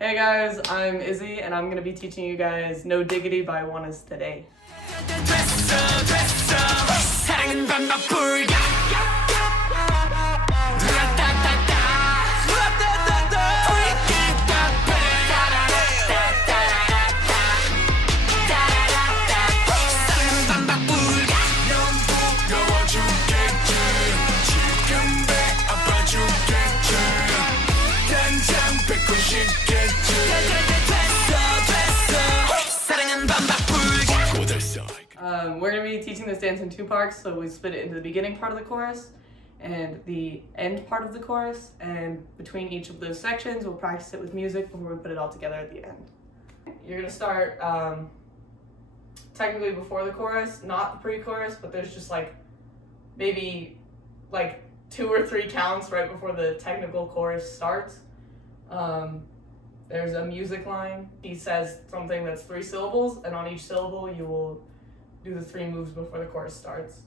Hey guys, I'm Izzy and I'm going to be teaching you guys No Diggity by Oneus today. We're going to be teaching this dance in two parts, so we split it into the beginning part of the chorus and the end part of the chorus, and between each of those sections we'll practice it with music before we put it all together at the end. You're going to start technically before the chorus, not the pre-chorus, but there's just maybe 2 or 3 counts right before the technical chorus starts. There's a music line. He says something that's 3 syllables, and on each syllable you will do the 3 moves before the chorus starts.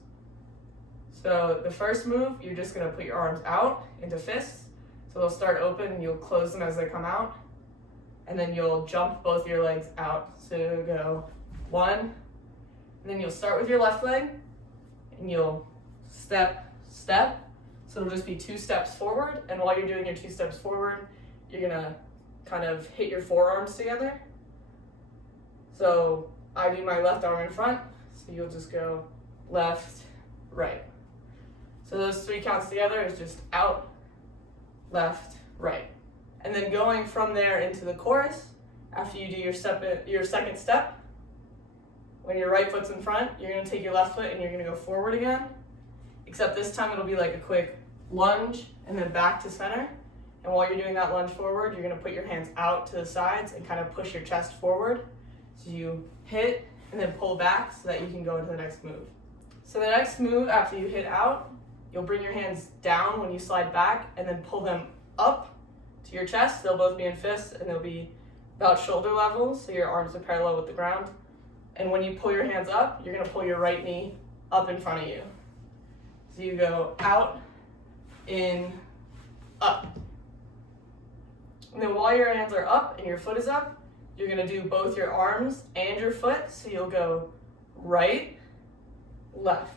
So the first move, you're just going to put your arms out into fists. So they'll start open and you'll close them as they come out. And then you'll jump both your legs out. So you'll go 1, and then you'll start with your left leg and you'll step, step. So it'll just be 2 steps forward, and while you're doing your 2 steps forward, you're going to kind of hit your forearms together. So I do my left arm in front, so you'll just go left, right. So those 3 counts together is just out, left, right. And then going from there into the chorus, after you do your second step, when your right foot's in front, you're going to take your left foot and you're going to go forward again, except this time it'll be like a quick lunge and then back to center. And while you're doing that lunge forward, you're going to put your hands out to the sides and kind of push your chest forward. So you hit and then pull back so that you can go into the next move. So the next move, after you hit out, you'll bring your hands down when you slide back and then pull them up to your chest. They'll both be in fists and they'll be about shoulder level, so your arms are parallel with the ground. And when you pull your hands up, you're going to pull your right knee up in front of you. So you go out, in, up. And then while your hands are up and your foot is up, you're going to do both your arms and your foot. So you'll go right, left.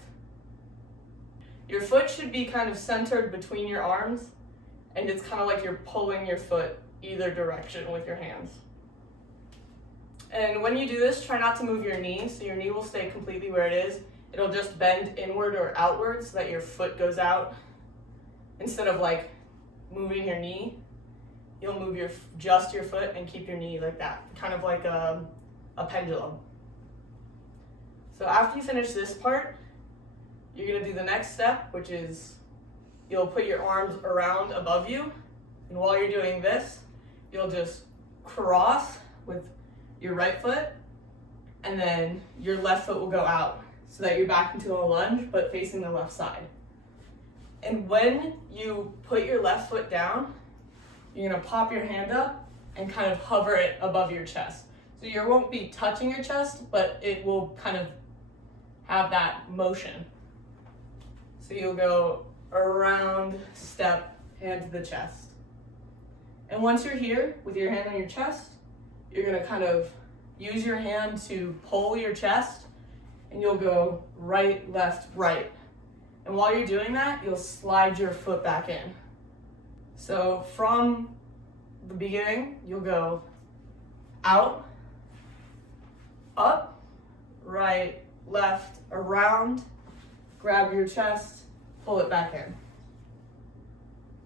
Your foot should be kind of centered between your arms, and it's kind of like you're pulling your foot either direction with your hands. And when you do this, try not to move your knee, so your knee will stay completely where it is. It'll just bend inward or outward so that your foot goes out. Instead of moving your knee, you'll move just your foot and keep your knee like that, kind of like a pendulum. So after you finish this part, you're going to do the next step, which is you'll put your arms around above you, and while you're doing this, you'll just cross with your right foot, and then your left foot will go out so that you're back into a lunge but facing the left side. And when you put your left foot down, you're going to pop your hand up and kind of hover it above your chest. So you won't be touching your chest, but it will kind of have that motion. So you'll go around, step, hand to the chest. And once you're here with your hand on your chest, you're going to kind of use your hand to pull your chest, and you'll go right, left, right. And while you're doing that, you'll slide your foot back in. So from the beginning, you'll go out, up, right, left, around, grab your chest, pull it back in.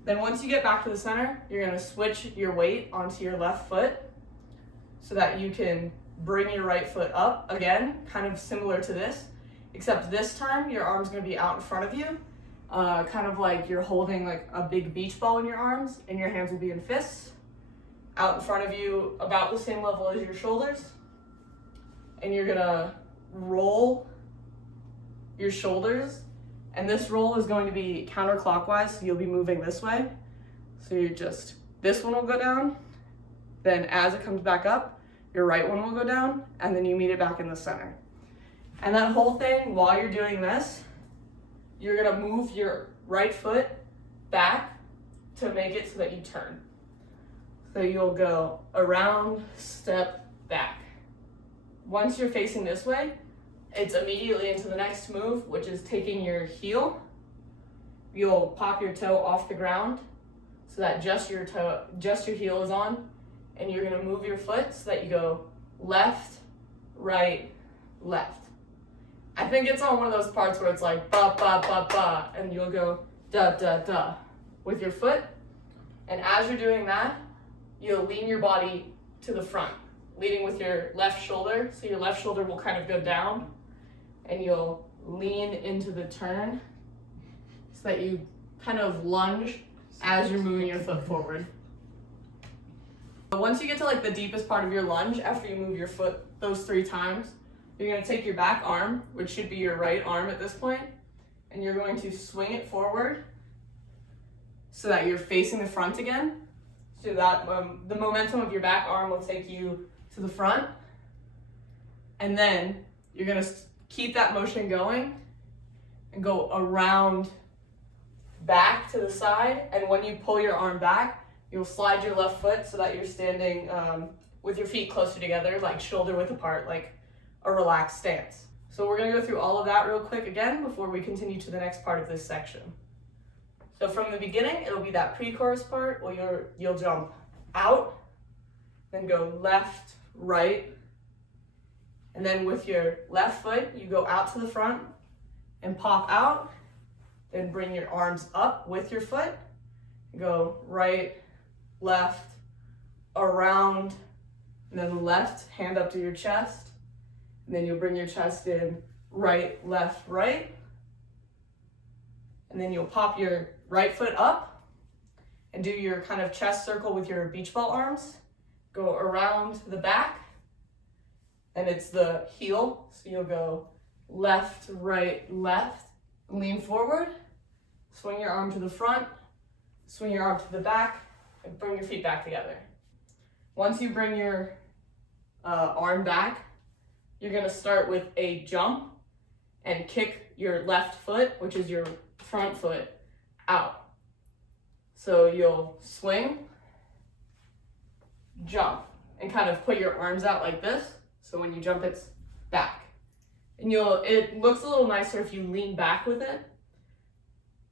Then once you get back to the center, you're going to switch your weight onto your left foot so that you can bring your right foot up again, kind of similar to this, except this time your arm's going to be out in front of you, kind of like you're holding a big beach ball in your arms, and your hands will be in fists, out in front of you about the same level as your shoulders, and you're going to roll your shoulders, and this roll is going to be counterclockwise, so you'll be moving this way. So this one will go down, then as it comes back up, your right one will go down, and then you meet it back in the center. And that whole thing, while you're doing this, you're gonna move your right foot back to make it so that you turn. So you'll go around, step, back. Once you're facing this way, it's immediately into the next move, which is taking your heel. You'll pop your toe off the ground so that just your heel is on, and you're gonna move your foot so that you go left, right, left. I think it's on one of those parts where it's like ba ba ba ba, and you'll go da da da with your foot. And as you're doing that, you'll lean your body to the front, leading with your left shoulder. So your left shoulder will kind of go down, and you'll lean into the turn so that you kind of lunge as you're moving your foot forward. But once you get to like the deepest part of your lunge, after you move your foot those 3 times, you're gonna take your back arm, which should be your right arm at this point, and you're going to swing it forward so that you're facing the front again. So that the momentum of your back arm will take you to the front. And then you're gonna keep that motion going and go around back to the side. And when you pull your arm back, you'll slide your left foot so that you're standing with your feet closer together, like shoulder width apart, like a relaxed stance. So we're gonna go through all of that real quick again before we continue to the next part of this section. So from the beginning, it'll be that pre-chorus part where you'll jump out, then go left, right, and then with your left foot, you go out to the front and pop out, then bring your arms up with your foot, go right, left, around, and then left, hand up to your chest, and then you'll bring your chest in, right, left, right, and then you'll pop your right foot up and do your kind of chest circle with your beach ball arms. Go around the back, and it's the heel. So you'll go left, right, left, lean forward, swing your arm to the front, swing your arm to the back, and bring your feet back together. Once you bring your arm back, you're gonna start with a jump and kick your left foot, which is your front foot, out. So you'll swing, jump, and kind of put your arms out like this. So when you jump, it's back. And it looks a little nicer if you lean back with it,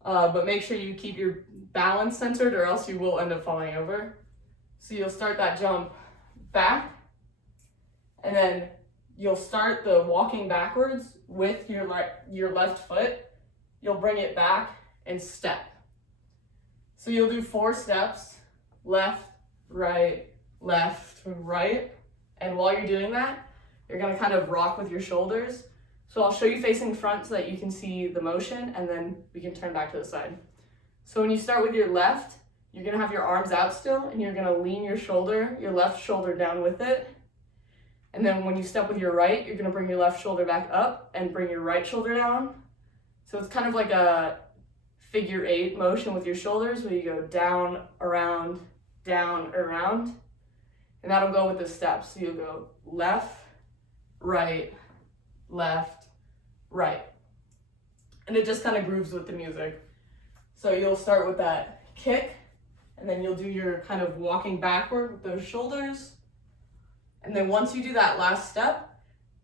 but make sure you keep your balance centered or else you will end up falling over. So you'll start that jump back, and then you'll start the walking backwards with your left foot. You'll bring it back and step. So you'll do 4 steps, left, right, and while you're doing that, you're gonna kind of rock with your shoulders. So I'll show you facing front so that you can see the motion, and then we can turn back to the side. So when you start with your left, you're gonna have your arms out still, and you're gonna lean your left shoulder down with it. And then when you step with your right, you're gonna bring your left shoulder back up and bring your right shoulder down. So it's kind of like a figure 8 motion with your shoulders where you go down, around, and that'll go with the steps. So you'll go left, right, and it just kind of grooves with the music. So you'll start with that kick, and then you'll do your kind of walking backward with those shoulders. And then once you do that last step,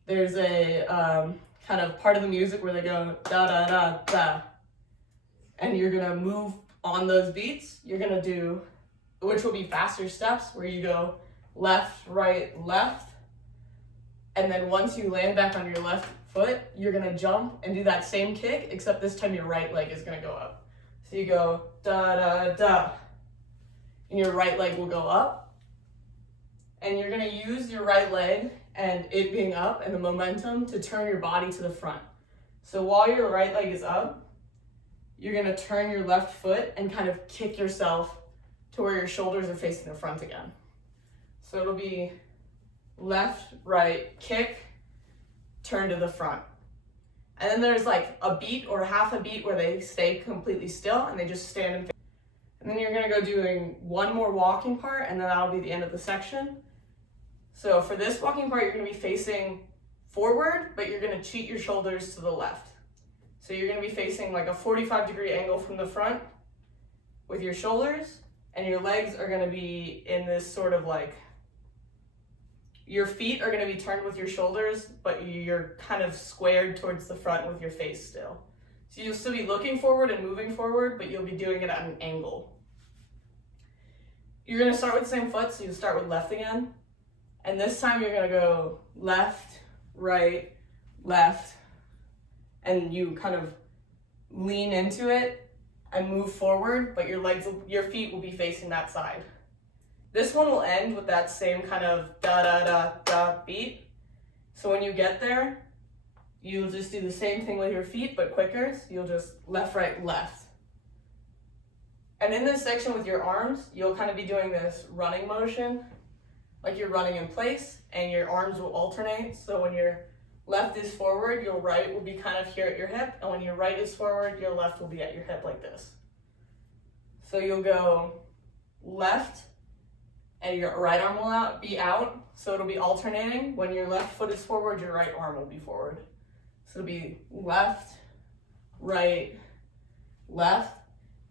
there's a kind of part of the music where they go da da da da, and you're gonna move on those beats. You're gonna do, which will be faster steps, where you go left, right, left, and then once you land back on your left foot, you're gonna jump and do that same kick, except this time your right leg is gonna go up. So you go da da da, and your right leg will go up, and you're gonna use your right leg and it being up and the momentum to turn your body to the front. So while your right leg is up, you're gonna turn your left foot and kind of kick yourself to where your shoulders are facing the front again. So it'll be left, right, kick, turn to the front. And then there's like a beat or half a beat where they stay completely still and they just stand and face. And then you're gonna go doing one more walking part, and then that'll be the end of the section. So for this walking part, you're gonna be facing forward, but you're gonna cheat your shoulders to the left. So you're gonna be facing like a 45-degree angle from the front with your shoulders, and your legs are going to be in this sort of like, your feet are going to be turned with your shoulders, but you're kind of squared towards the front with your face still. So you'll still be looking forward and moving forward, but you'll be doing it at an angle. You're going to start with the same foot, so you start with left again. And this time you're going to go left, right, left, and you kind of lean into it and move forward, but your feet will be facing that side. This one will end with that same kind of da-da-da-da beat. So when you get there, you'll just do the same thing with your feet, but quicker. So you'll just left, right, left. And in this section with your arms, you'll kind of be doing this running motion, like you're running in place, and your arms will alternate. So when your left is forward, your right will be kind of here at your hip, and when your right is forward, your left will be at your hip like this. So you'll go left, and your right arm will be out, so it'll be alternating. When your left foot is forward, your right arm will be forward. So it'll be left, right, left,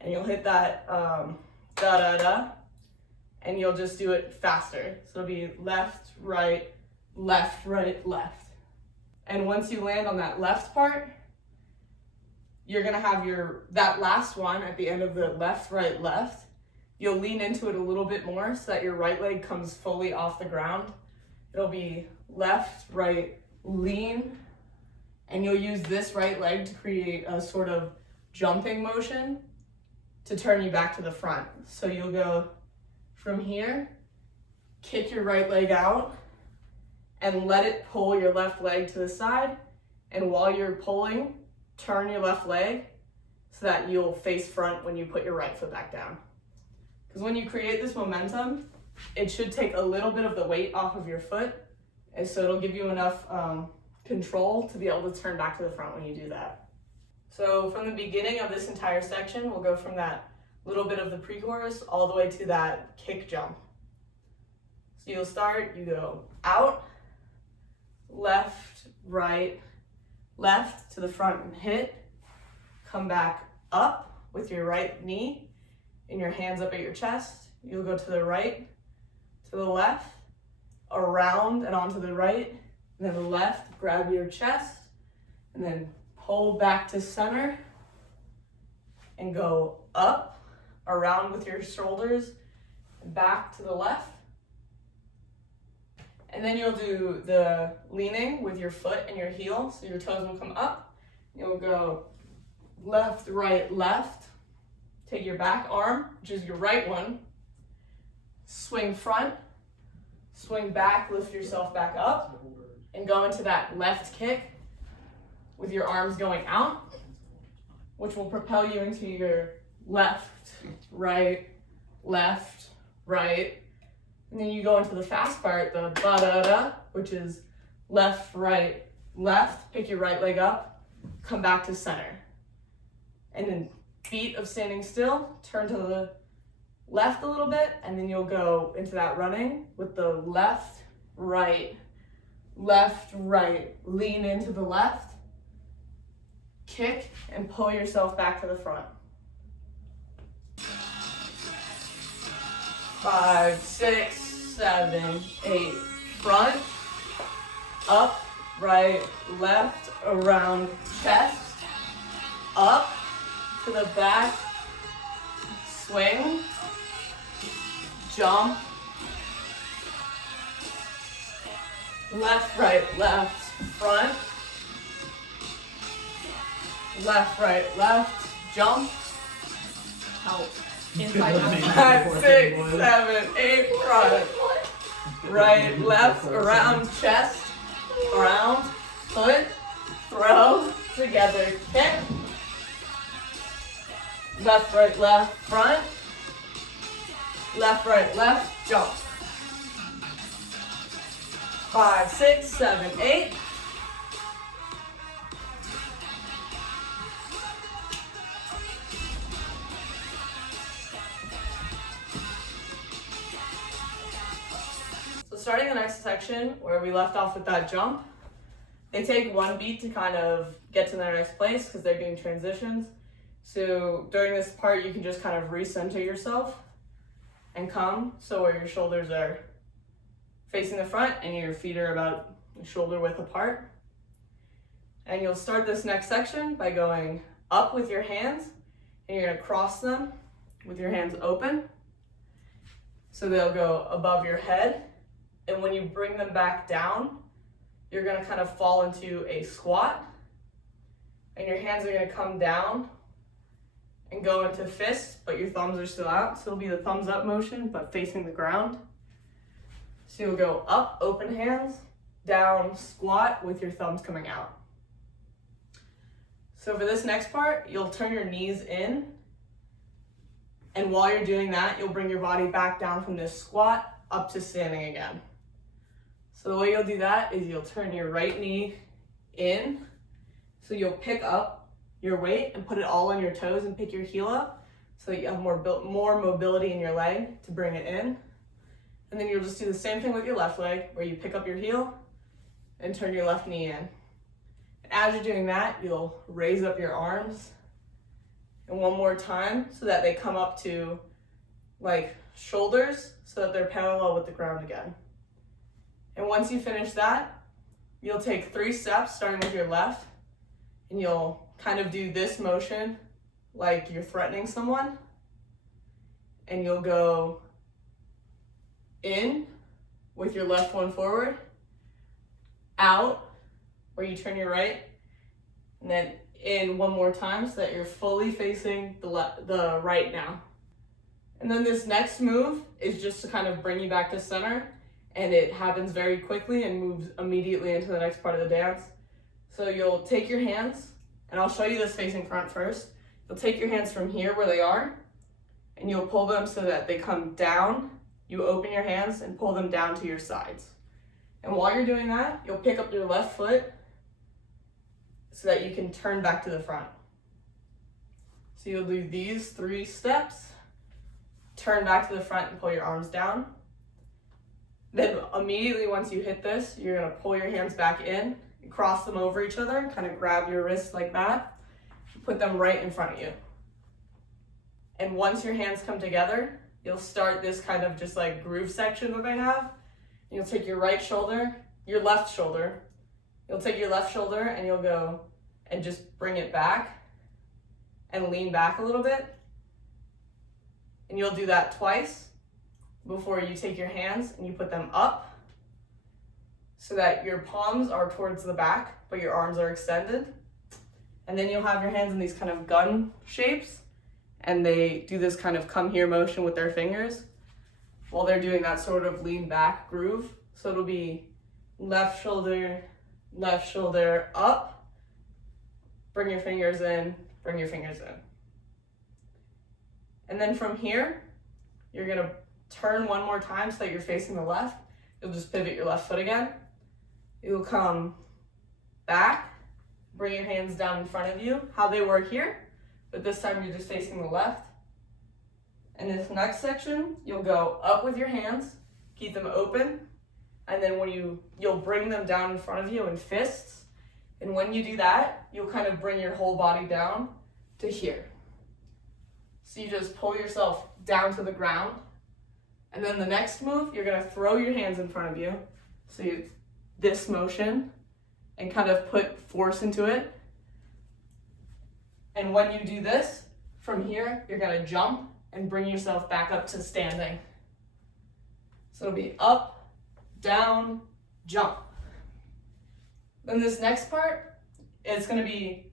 and you'll hit that da-da-da, and you'll just do it faster. So it'll be left, right, left, right, left. And once you land on that left part, you're gonna have that last one at the end of the left, right, left. You'll lean into it a little bit more so that your right leg comes fully off the ground. It'll be left, right, lean, and you'll use this right leg to create a sort of jumping motion to turn you back to the front. So you'll go from here, kick your right leg out, and let it pull your left leg to the side. And while you're pulling, turn your left leg so that you'll face front when you put your right foot back down. Because when you create this momentum, it should take a little bit of the weight off of your foot, and so it'll give you enough control to be able to turn back to the front when you do that. So from the beginning of this entire section, we'll go from that little bit of the pre-chorus all the way to that kick jump. So you'll start, you go out, left, right, left to the front and hit, come back up with your right knee, and your hands up at your chest. You'll go to the right, to the left, around and onto the right, and then the left, grab your chest, and then pull back to center, and go up, around with your shoulders, back to the left. And then you'll do the leaning with your foot and your heel, so your toes will come up. You'll go left, right, left. Take your back arm, which is your right one, swing front, swing back, lift yourself back up, and go into that left kick with your arms going out, which will propel you into your left, right, and then you go into the fast part, the ba-da-da, which is left, right, left, pick your right leg up, come back to center, and then beat of standing still, turn to the left a little bit, and then you'll go into that running with the left, right, lean into the left, kick, and pull yourself back to the front. 5, 6, 7, 8, front, up, right, left, around, chest, up, to the back, swing, jump, left, right, left, front, left, right, left, jump, out, inside, 5, 6, 7, 8, front, right, left, around, chest, around, foot, throw, together, kick, left, right, left, front, left, right, left, jump. 5, 6, 7, 8. So starting the next section where we left off with that jump, they take one beat to kind of get to their next place because they're doing transitions. So during this part, you can just kind of recenter yourself and come, so where your shoulders are facing the front and your feet are about shoulder width apart. And you'll start this next section by going up with your hands, and you're gonna cross them with your hands open. So they'll go above your head, and when you bring them back down, you're gonna kind of fall into a squat, and your hands are gonna come down and go into fists, but your thumbs are still out. So it'll be the thumbs up motion, but facing the ground. So you'll go up, open hands, down, squat with your thumbs coming out. So for this next part, you'll turn your knees in, and while you're doing that, you'll bring your body back down from this squat up to standing again. So the way you'll do that is you'll turn your right knee in, so you'll pick up your weight and put it all on your toes and pick your heel up so that you have more mobility in your leg to bring it in. And then you'll just do the same thing with your left leg, where you pick up your heel and turn your left knee in. And as you're doing that, you'll raise up your arms, and one more time so that they come up to like shoulders so that they're parallel with the ground again. And once you finish that, you'll take 3 steps starting with your left, and you'll kind of do this motion like you're threatening someone, and you'll go in with your left one forward, out where you turn your right, and then in one more time so that you're fully facing the right now. And then this next move is just to kind of bring you back to center, and it happens very quickly and moves immediately into the next part of the dance. So you'll take your hands, and I'll show you this facing front first. You'll take your hands from here where they are, and you'll pull them so that they come down. You open your hands and pull them down to your sides. And while you're doing that, you'll pick up your left foot so that you can turn back to the front. So you'll do these 3 steps, turn back to the front and pull your arms down. Then immediately once you hit this, you're gonna pull your hands back in, cross them over each other, kind of grab your wrists like that, put them right in front of you. And once your hands come together, you'll start this kind of just like groove section that I have. You'll take your right shoulder, your left shoulder, you'll take your left shoulder and you'll go and just bring it back and lean back a little bit. And you'll do that twice before you take your hands and you put them up, so that your palms are towards the back, but your arms are extended. And then you'll have your hands in these kind of gun shapes, and they do this kind of come here motion with their fingers while they're doing that sort of lean back groove. So it'll be left shoulder, up, bring your fingers in, bring your fingers in. And then from here, you're gonna turn one more time so that you're facing the left. You'll just pivot your left foot again. You'll come back, bring your hands down in front of you, how they were here, but this time you're just facing the left. And this next section, you'll go up with your hands, keep them open, and then when you'll bring them down in front of you in fists. And when you do that, you'll kind of bring your whole body down to here. So you just pull yourself down to the ground. And then the next move, you're gonna throw your hands in front of you. So this motion and kind of put force into it. And when you do this, from here, you're gonna jump and bring yourself back up to standing. So it'll be up, down, jump. Then this next part, it's gonna be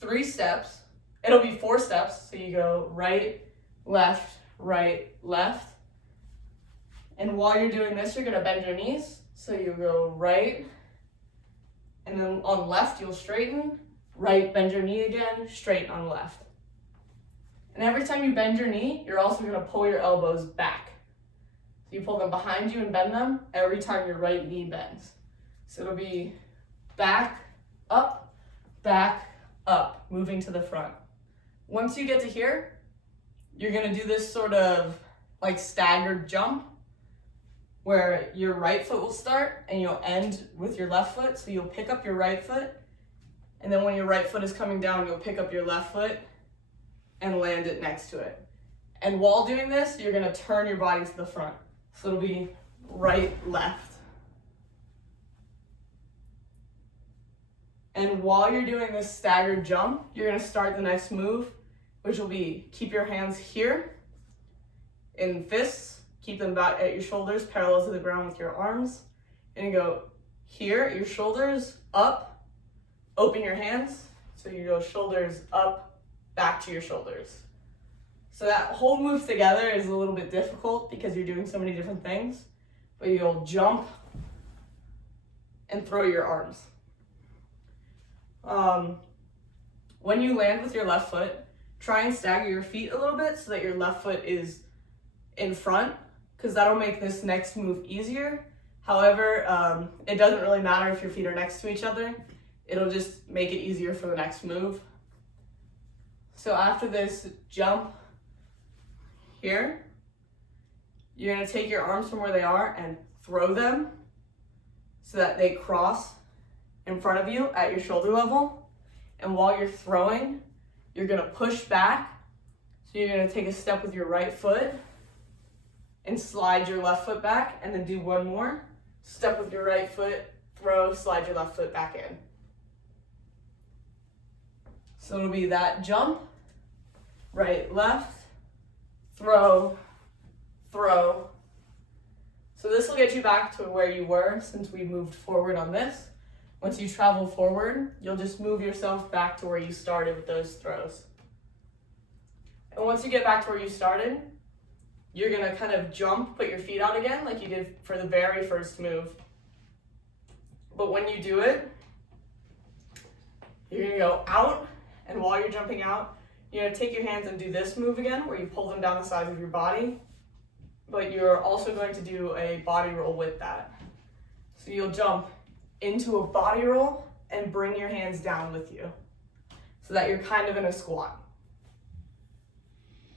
3 steps. It'll be 4 steps. So you go right, left, and while you're doing this, you're gonna bend your knees. So you go right, and then on left, you'll straighten, right, bend your knee again, straighten on left. And every time you bend your knee, you're also gonna pull your elbows back. So you pull them behind you and bend them every time your right knee bends. So it'll be back, up, moving to the front. Once you get to here, you're gonna do this sort of like staggered jump where your right foot will start and you'll end with your left foot. So you'll pick up your right foot, and then when your right foot is coming down, you'll pick up your left foot and land it next to it. And while doing this, you're gonna turn your body to the front. So it'll be right, left. And while you're doing this staggered jump, you're gonna start the next move, which will be keep your hands here in fists, keep them back at your shoulders, parallel to the ground with your arms. And you go here, your shoulders up, open your hands. So you go shoulders up, back to your shoulders. So that whole move together is a little bit difficult because you're doing so many different things, but you'll jump and throw your arms. When you land with your left foot, try and stagger your feet a little bit so that your left foot is in front, because that'll make this next move easier. However, it doesn't really matter if your feet are next to each other. It'll just make it easier for the next move. So after this jump here, you're gonna take your arms from where they are and throw them so that they cross in front of you at your shoulder level. And while you're throwing, you're gonna push back. So you're gonna take a step with your right foot and slide your left foot back, and then do one more. Step with your right foot, throw, slide your left foot back in. So it'll be that jump, right, left, throw, throw. So this will get you back to where you were since we moved forward on this. Once you travel forward, you'll just move yourself back to where you started with those throws. And once you get back to where you started, you're gonna kind of jump, put your feet out again like you did for the very first move. But when you do it, you're gonna go out, and while you're jumping out, you're gonna take your hands and do this move again where you pull them down the sides of your body, but you're also going to do a body roll with that. So you'll jump into a body roll and bring your hands down with you so that you're kind of in a squat.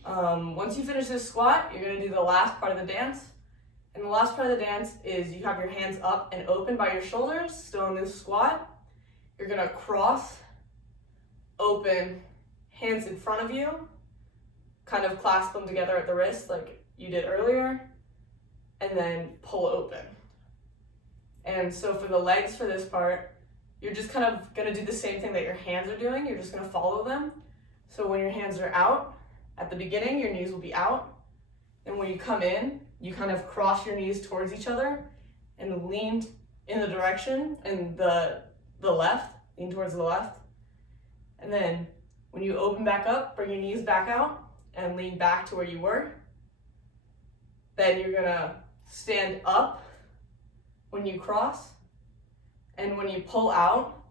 Once you finish this squat, you're gonna do the last part of the dance. And the last part of the dance is you have your hands up and open by your shoulders, still in this squat. You're gonna cross, open, hands in front of you, kind of clasp them together at the wrist like you did earlier, and then pull open. And so for the legs for this part, you're just kind of gonna do the same thing that your hands are doing. You're just gonna follow them. So when your hands are out, at the beginning, your knees will be out. And when you come in, you kind of cross your knees towards each other and lean in the direction and the left, lean towards the left. And then when you open back up, bring your knees back out and lean back to where you were. Then you're gonna stand up when you cross. And when you pull out,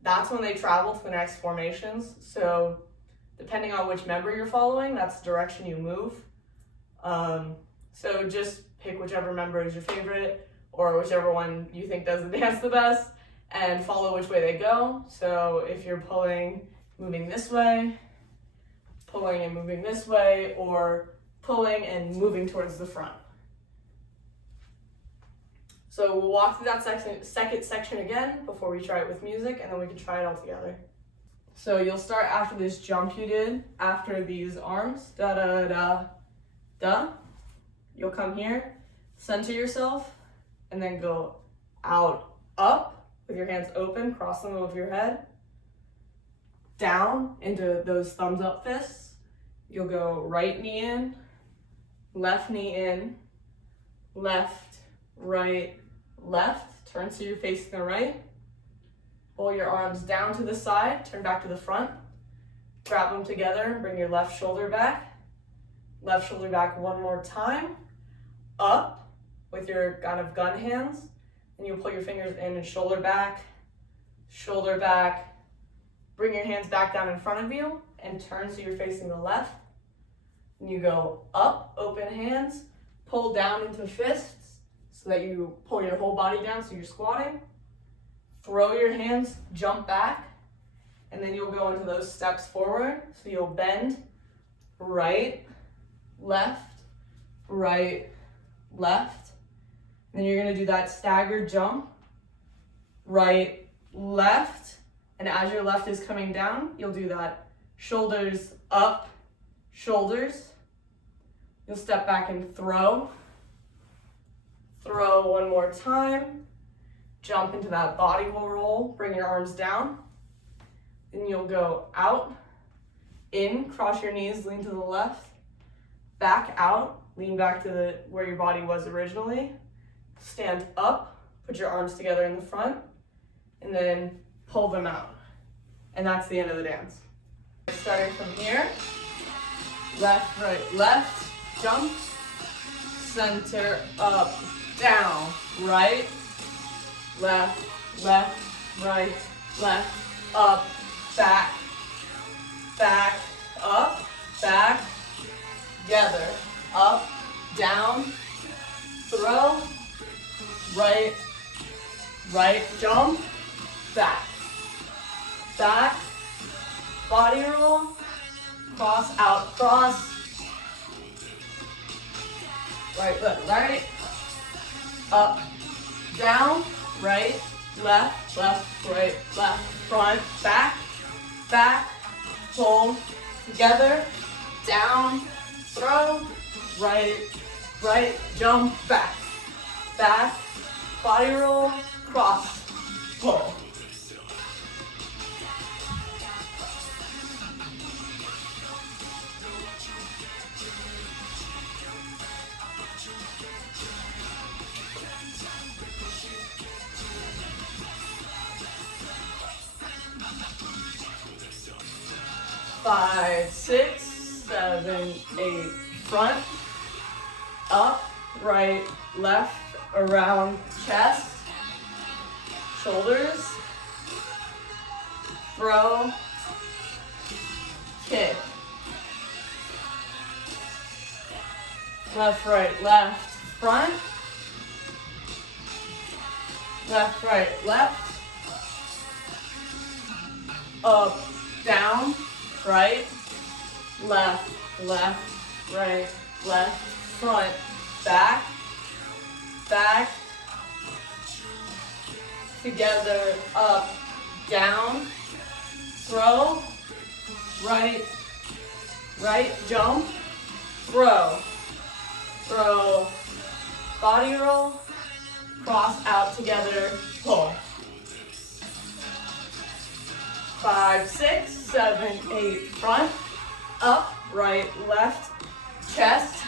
that's when they travel to the next formations. So depending on which member you're following, that's the direction you move. So just pick whichever member is your favorite or whichever one you think does the dance the best and follow which way they go. So if you're pulling, moving this way, pulling and moving this way, or pulling and moving towards the front. So we'll walk through that second section again before we try it with music, and then we can try it all together. So you'll start after this jump you did, after these arms, da da da da. You'll come here, center yourself, and then go out, up, with your hands open, cross them over your head, down into those thumbs up fists. You'll go right knee in, left knee in, left, right, left. Turn so you're facing the right. Pull your arms down to the side, turn back to the front. Grab them together and bring your left shoulder back. Left shoulder back one more time. Up with your kind of gun hands. And you'll pull your fingers in and shoulder back. Bring your hands back down in front of you and turn so you're facing the left. And you go up, open hands, pull down into fists so that you pull your whole body down so you're squatting. Throw your hands, jump back, and then you'll go into those steps forward. So you'll bend, right, left, right, left. And then you're gonna do that staggered jump, right, left. And as your left is coming down, you'll do that shoulders up, shoulders, You'll step back and throw. Throw one more time. Jump into that body roll. Bring your arms down. Then you'll go out, in, cross your knees, lean to the left. Back out, lean back to where your body was originally. Stand up, put your arms together in the front, and then pull them out. And that's the end of the dance. Starting from here, left, right, left, jump, center, up, down, right, left, left, right, left, up, back, back, up, back, together, up, down, throw, right, right, jump, back, back, body roll, cross, out, cross, right, left, right, up, down, right, left, left, right, left, front, back, back, pull, together, down, throw, right, right, jump, back, back, body roll, cross, pull. Five, six, seven, 8, front, up, right, left, around, chest, shoulders, throw, kick, left, right, left, front, left, right, left, up, down, right, left, left, right, left, front, back, back, together, up, down, throw, right, right, jump, throw, throw, body roll, cross out together, pull. 5, 6, 7, 8, front, up, right, left, chest,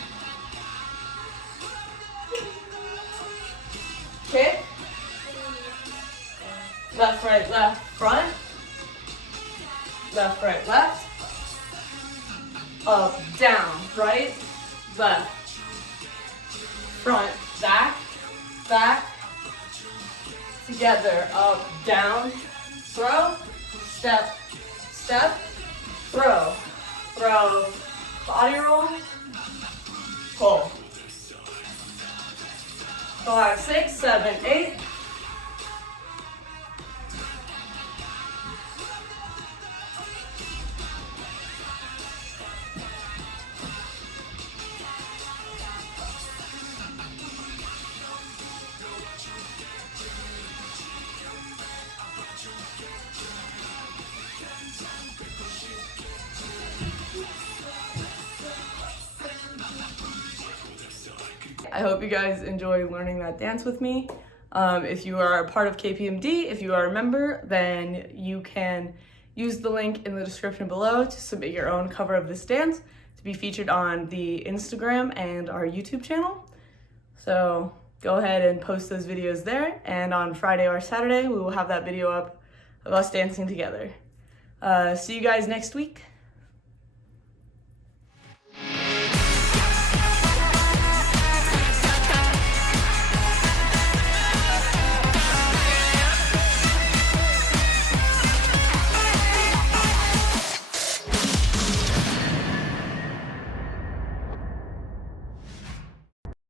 kick, left, right, left, front, left, right, left, up, down, right, left, front, back, back, together, up, down, throw, step, step, throw, throw, body roll, pull. 5, 6, 7, 8. I hope you guys enjoy learning that dance with me. If you are a part of KPMD, if you are a member, then you can use the link in the description below to submit your own cover of this dance to be featured on the Instagram and our YouTube channel. So go ahead and post those videos there, and on Friday or Saturday we will have that video up of us dancing together. See you guys next week.